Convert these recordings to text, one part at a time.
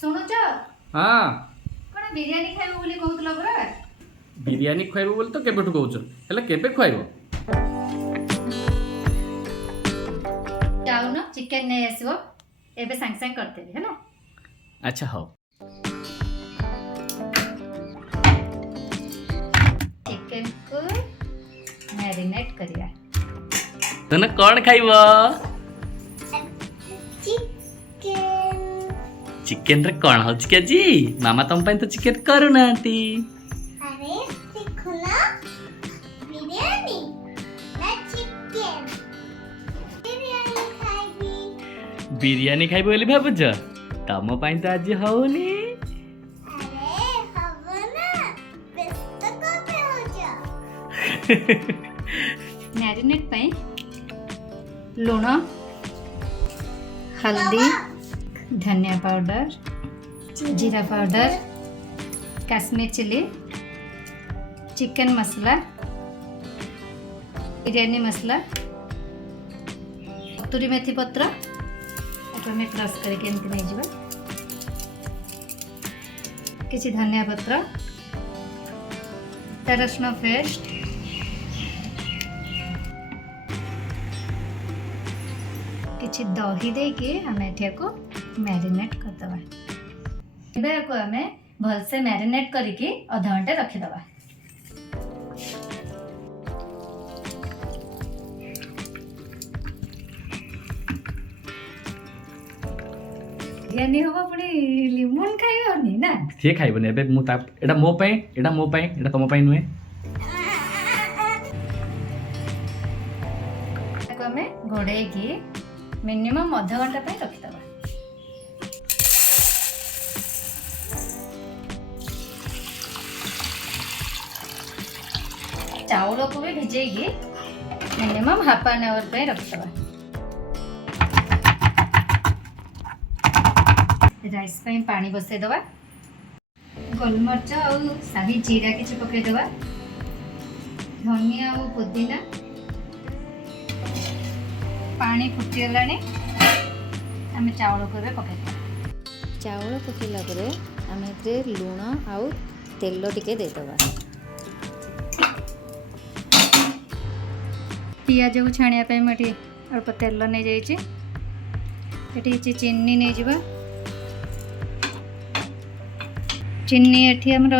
ଶୁଣୁଛ हाँ କଣ ବିରିୟାନୀ ଖାଇବ ବୋଲି କହୁଥିଲ ପରା? बिरियानी खुआइब बोली तो केबेठु कहूछ हेले केबे खुआइब ଯାଉନ ଚିକେନ ନେଇ ଆସିବ ଏବେ ସାଙ୍ଗେ ସାଙ୍ଗେ କରିଦେବି ହେଲା। अच्छा हो ଚିକେନ କୁ ମ୍ୟାରିନେଟ କରିବା। तने कौन खाइब चिकेन रे कौन हो चिके जी मामा तुम ପାଇଁ तो चिकेन करू नांती अरे देखो ना बिरयानी ना चिकन बिरयानी खाइबी बिरियानी खाइब बोली भाबुछ तम ପାଇଁ तो आज होनी अरे हबो ना व्यस्त कबे हो जा ମ୍ୟାରିନେଟ ପାଇଁ ଲୁଣ हल्दी धनिया पाउडर जीरा पाउडर काश्मीर चिली चिकन मसला बिरयानी मसला कस्तूरी मेथी पत्र आम क्रश करके एमती नहीं जावा किसी धनिया पत्र रसुण पेस्ट किसी दही देके आम को मैरिनेट करदबा एबे को आमे भलसे मैरिनेट करके आधा घंटे रखिदबा। बिरयानी होबा पुणी लिमन खाइबनी ना से खाइबनी एबे मु ता एडा मो ପାଇଁ एडा मो ପାଇଁ एडा तम ପାଇଁ नुहे को आमे घोड़े की मिनिमम आधा घंटा पे रखिदबा। चाउल को भी भिजेगी मिनिमम हाफ एन आवर पे रखिदबा। राइस पे पानी बसई दबा गोलमरिच और शाही जीरा किसी पकई दबा धनिया और पुदीना पानी फुटीगला आम चाउल को पकई चाउल पकईला आम लुण आउ तेल टिके देदबा। पियाज को छाणिया मुझे अल्प तेल नहीं जाइए चीनी नहीं जावा चीनी एठी हमर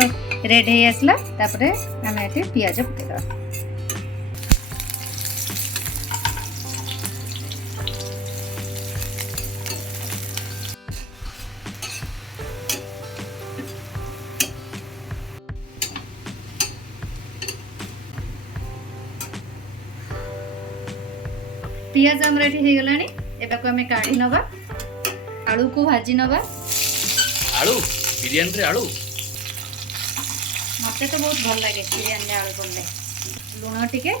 रेड हो आसला तापरे आम एठी पियाज पकेदबा। पियाज हमर एठी हो गलानी एटा को हमें काढी नबा आलू को भाजी नबा। आलू बिरियानी रे आलू मते तो बहुत भल लगे बिरयानी आलू पड़ले लुण टिके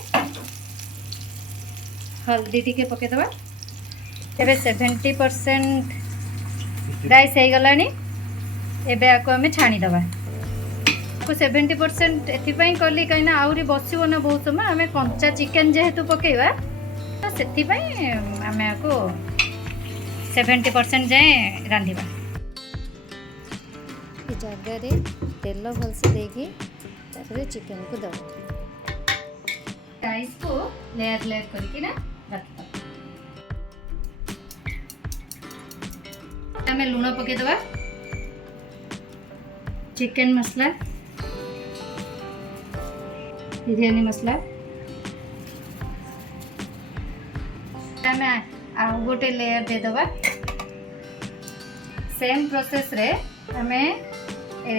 हल्दी टिके पकेदबा। एबे 70% राइस हो गलानी एबे आको हमें छाणी दबा को 70% एथिपाई कली कहीं आउरी बसिबो ना बहुत समय हमें कंचा चिकन जेहेतु पकेवा तो सेथिपाई हमें आको 70% जाए रांधिबा। जगह तेल भलसे देगी चिकन को दब राइस को लेयर लेयर करके ना रखिदबा। आमे लुण पकेदबा चिकन मसला बिरयानी मसला आमे आउ गोटे लेयर देदबा। सेम प्रोसेस रे हमें ए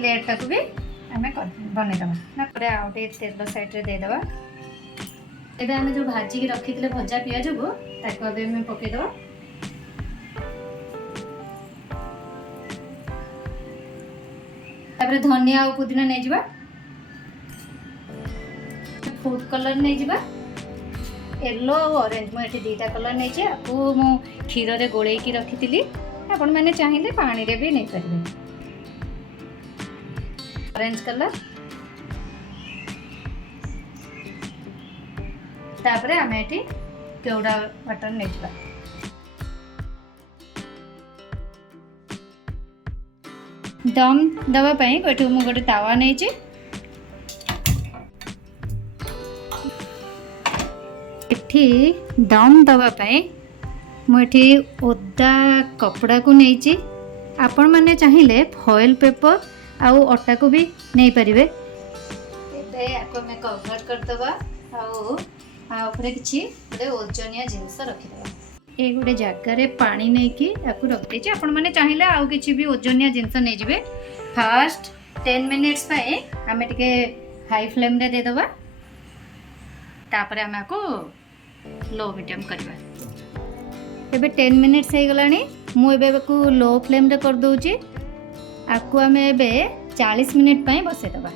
लेयर टाक भी हमें बनईदबा ना आउटे तेल साइड रे देदबा। एबे हमें जो भाजी की रखी थे भजा पियाज को ताको अबे हमें पकेदबा। तापर धनिया और पुदीना नहीं जिबा फूड कलर नहीं जिबा येलो और ऑरेंज मु एठी दीटा कलर नहीं छे आपको मु खीर रे गोळेई की रखी थिली आपण माने चाहिए पानी रे भी नहीं करिवे। ऑरेंज कलर तापरे आम एठी केवड़ा बटन नहीं दम दवा पाई मु गोटे तावा नहीं एठी दम दवा पाई मुझे ओदा कपड़ा को नहीं आपण मैंने चाहिए फॉइल पेपर आउ अटा को भी नहीं पारे कवर करदे किसी गोटे ओजनिया जिनस रखिदेवा ये गोटे जगार पानी नहीं कि रखी आपण मैंने चाहिए आउ किसी भी ओजनिया जिनस नहीं जाए फास्ट 10 मिनिट्स आम टे हाई फ्लेम रे देदेबा तापर आम आपको लो मीडियम करवा एबे 10 मिनिट्स हो गलानी मुझे को लो फ्लेम रे कर दूची आपको आम एबे 40 मिनिट पई बसेदेबा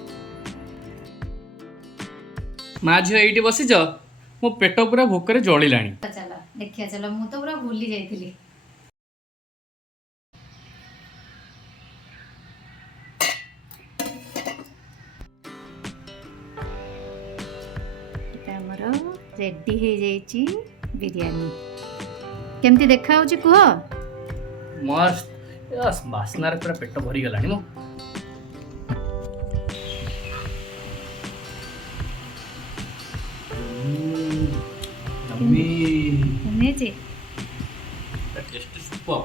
माँ झील ये बसीच मो पेट पूरा भोकर जलिलानी चलो देखिए चलो मु तो पूरा भूली जाइथिली हमर रेडी हो जाइची बिरयानी केमती देखा होची कुह मस्त बास्नार पूरा पेट भरी गलानी मो जी टेस्ट सुपर